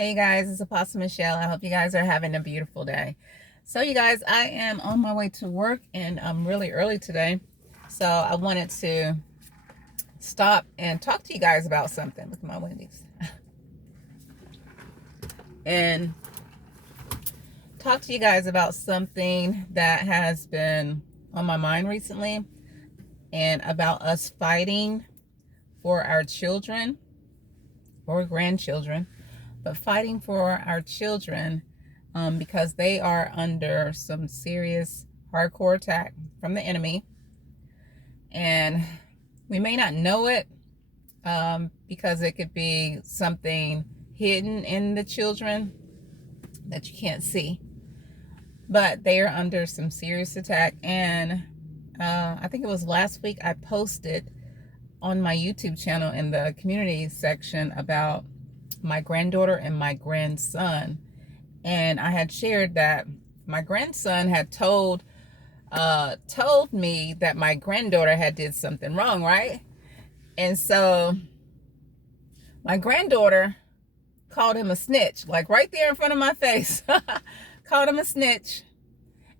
Hey guys, it's Apostle Michelle. I hope you guys are having a beautiful day. So you guys, I am on my way to work and I'm really early today. So I wanted to stop and talk to you guys about something. Look at my Wendy's. And talk to you guys about something that has been on my mind recently and about us fighting for our children or grandchildren, but fighting for our children because they are under some serious hardcore attack from the enemy. And we may not know it because it could be something hidden in the children that you can't see. But they are under some serious attack. And I think it was last week I posted on my YouTube channel in the community section about my granddaughter and my grandson. And I had shared that my grandson had told me that my granddaughter had did something wrong, right? And so my granddaughter called him a snitch, like right there in front of my face. Called him a snitch.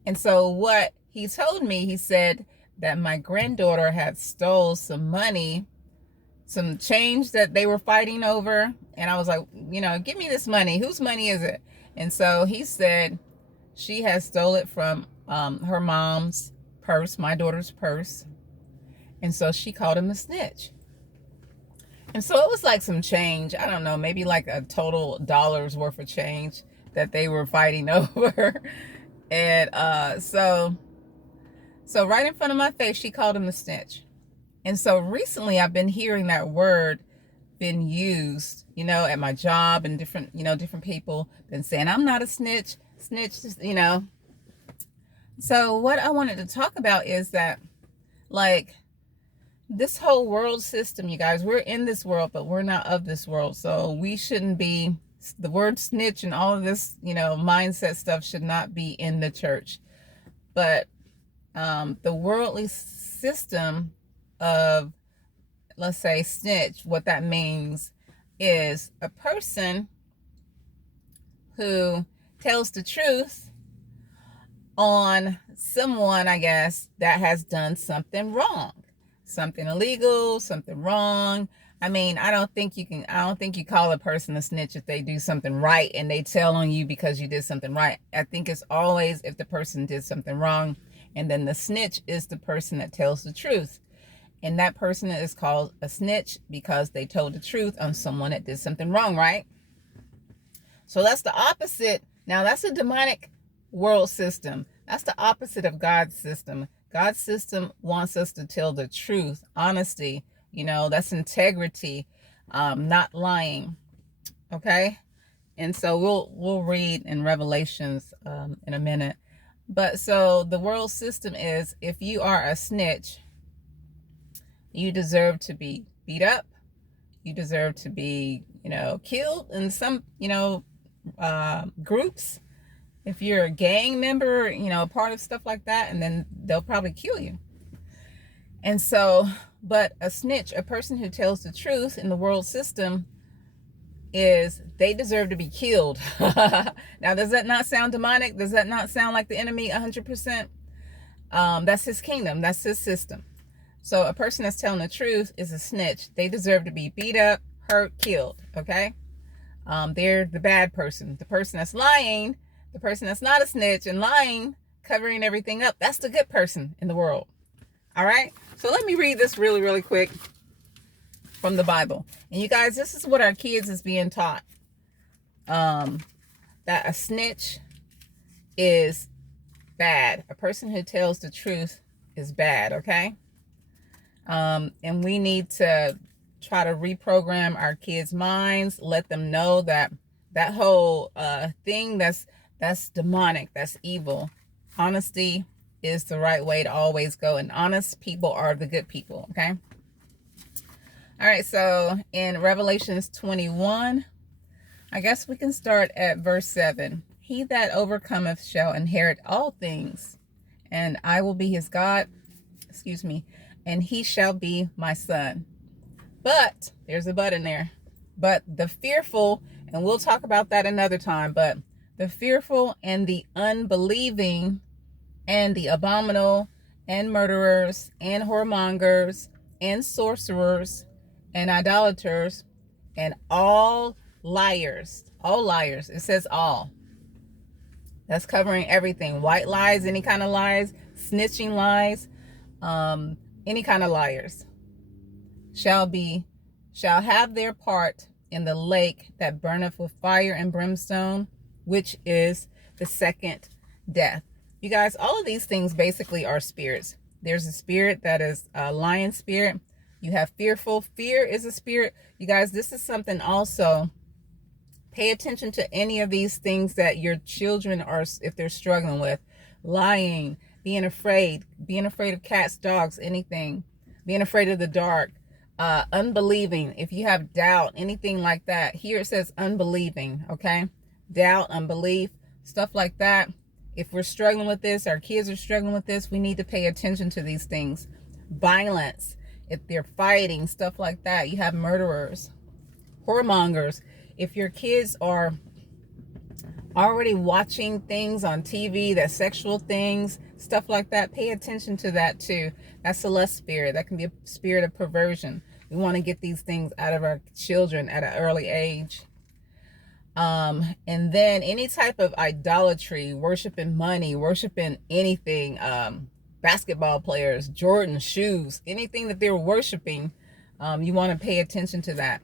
And so what he told me, he said that my granddaughter had stole some money, some change that they were fighting over. And I was like, give me this money. Whose money is it? And so he said she has stole it from her mom's purse, my daughter's purse. And so she called him a snitch. And so it was like some change. I don't know, maybe like a total dollar's worth of change that they were fighting over. And so right in front of my face, she called him a snitch. And so recently I've been hearing that word been used, at my job, and different people been saying, I'm not a snitch, So what I wanted to talk about is that, like, this whole world system, you guys, we're in this world, but we're not of this world. So we shouldn't be, the word snitch and all of this, mindset stuff should not be in the church. But the worldly system of, let's say, snitch, what that means is a person who tells the truth on someone, I guess, that has done something wrong, something illegal, something wrong. I mean, I don't think you call a person a snitch if they do something right and they tell on you because you did something right. I think it's always if the person did something wrong, and then the snitch is the person that tells the truth. And that person is called a snitch because they told the truth on someone that did something wrong, right? So that's the opposite. Now, that's a demonic world system. That's the opposite of God's system. God's system wants us to tell the truth, honesty. That's integrity, not lying. Okay? And so we'll read in Revelations in a minute. But so the world system is, if you are a snitch, you deserve to be beat up. You deserve to be, killed in some, groups. If you're a gang member, a part of stuff like that, and then they'll probably kill you. And so, but a snitch, a person who tells the truth in the world system, is they deserve to be killed. Now, does that not sound demonic? Does that not sound like the enemy 100%? That's his kingdom. That's his system. So a person that's telling the truth is a snitch. They deserve to be beat up, hurt, killed, okay? They're the bad person. The person that's lying, the person that's not a snitch and lying, covering everything up, that's the good person in the world, all right? So let me read this really, really quick from the Bible. And you guys, this is what our kids is being taught, that a snitch is bad. A person who tells the truth is bad, okay? And we need to try to reprogram our kids' minds, let them know that that whole thing that's demonic, that's evil. Honesty is the right way to always go, and honest people are the good people, okay? All right, so in Revelations 21, I guess we can start at verse 7. He that overcometh shall inherit all things, and I will be his God, and he shall be my son. But, there's a but in there, but the fearful And we'll talk about that another time. But the fearful and the unbelieving and the abominable and murderers and whoremongers and sorcerers and idolaters and all liars. All liars. It says all. That's covering everything. White lies, any kind of lies, snitching lies, any kind of liars shall have their part in the lake that burneth with fire and brimstone, which is the second death. You guys, all of these things basically are spirits. There's a spirit that is a lion spirit. You have fearful. Fear is a spirit. You guys, this is something also. Pay attention to any of these things that your children are, if they're struggling with. Lying, being afraid of cats, dogs, anything. Being afraid of the dark. Unbelieving, if you have doubt, anything like that. Here it says unbelieving, okay? Doubt, unbelief, stuff like that. If we're struggling with this, our kids are struggling with this, we need to pay attention to these things. Violence, if they're fighting, stuff like that. You have murderers, whoremongers. If your kids are already watching things on TV, that sexual things, stuff like that, pay attention to that too. That's a lust spirit. That can be a spirit of perversion. We want to get these things out of our children at an early age. And then any type of idolatry, worshiping money, worshiping anything, basketball players, Jordan shoes, anything that they're worshiping, you want to pay attention to that.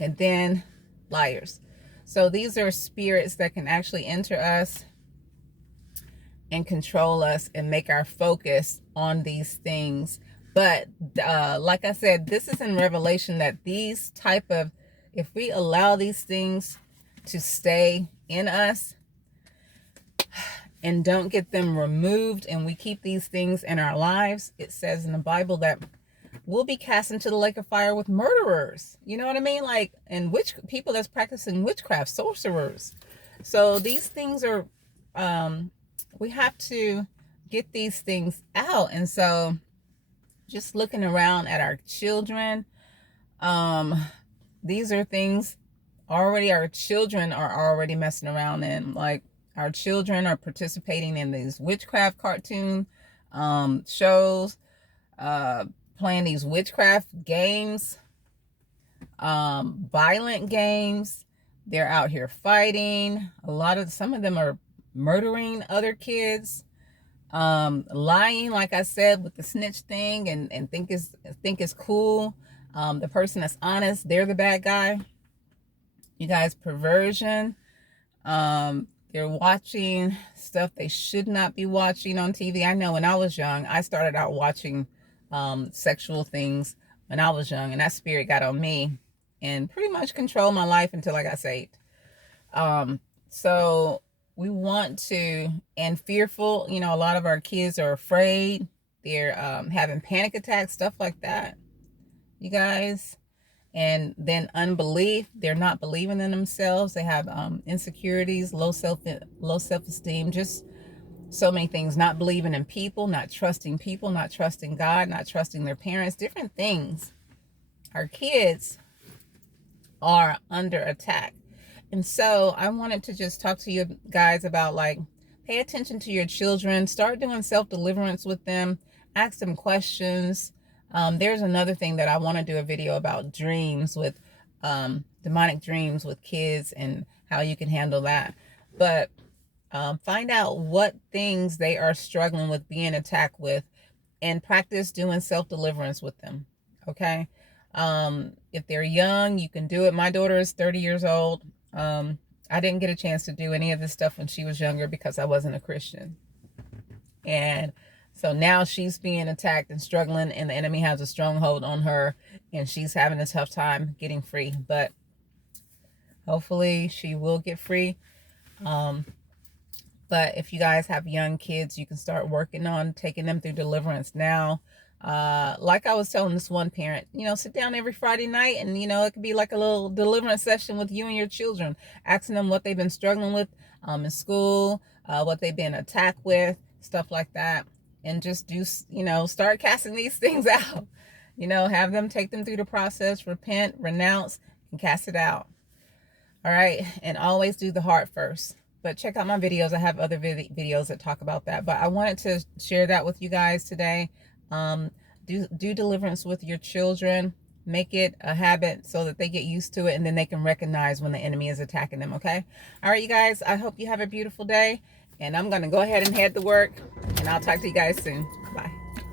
And then liars. So these are spirits that can actually enter us and control us and make our focus on these things. But like I said, this is in Revelation that these type of, if we allow these things to stay in us and don't get them removed and we keep these things in our lives, it says in the Bible that we'll be cast into the lake of fire with murderers. You know what I mean? Like, and people that's practicing witchcraft, sorcerers. So these things are, we have to get these things out. And so just looking around at our children, these are things already our children are already messing around in. Like, our children are participating in these witchcraft cartoon shows, playing these witchcraft games, violent games. They're out here fighting. Some of them are murdering other kids, lying, like I said, with the snitch thing, and think it's cool. The person that's honest, they're the bad guy. You guys, perversion. They're watching stuff they should not be watching on TV. I know when I was young, I started out watching sexual things when I was young, and that spirit got on me and pretty much controlled my life until I got saved. So we want to, and fearful, a lot of our kids are afraid. They're having panic attacks, stuff like that, you guys. And then unbelief, they're not believing in themselves. They have insecurities, low self-esteem, just so many things. Not believing in people, not trusting God, not trusting their parents, different things. Our kids are under attack. And so I wanted to just talk to you guys about, like, pay attention to your children, start doing self-deliverance with them, ask them questions. There's another thing that I want to do a video about dreams with demonic dreams with kids and how you can handle that. But find out what things they are struggling with, being attacked with, and practice doing self-deliverance with them. Okay. If they're young, you can do it. My daughter is 30 years old. I didn't get a chance to do any of this stuff when she was younger because I wasn't a Christian. And so now she's being attacked and struggling, and the enemy has a stronghold on her, and she's having a tough time getting free. But hopefully she will get free. But if you guys have young kids, you can start working on taking them through deliverance now. Like I was telling this one parent, sit down every Friday night and, it could be like a little deliverance session with you and your children, asking them what they've been struggling with in school, what they've been attacked with, stuff like that. And just do, start casting these things out, have them take them through the process, repent, renounce, and cast it out. All right. And always do the heart first. But check out my videos. I have other videos that talk about that. But I wanted to share that with you guys today. Do deliverance with your children. Make it a habit so that they get used to it, and then they can recognize when the enemy is attacking them, okay? All right, you guys, I hope you have a beautiful day. And I'm going to go ahead and head to work. And I'll talk to you guys soon.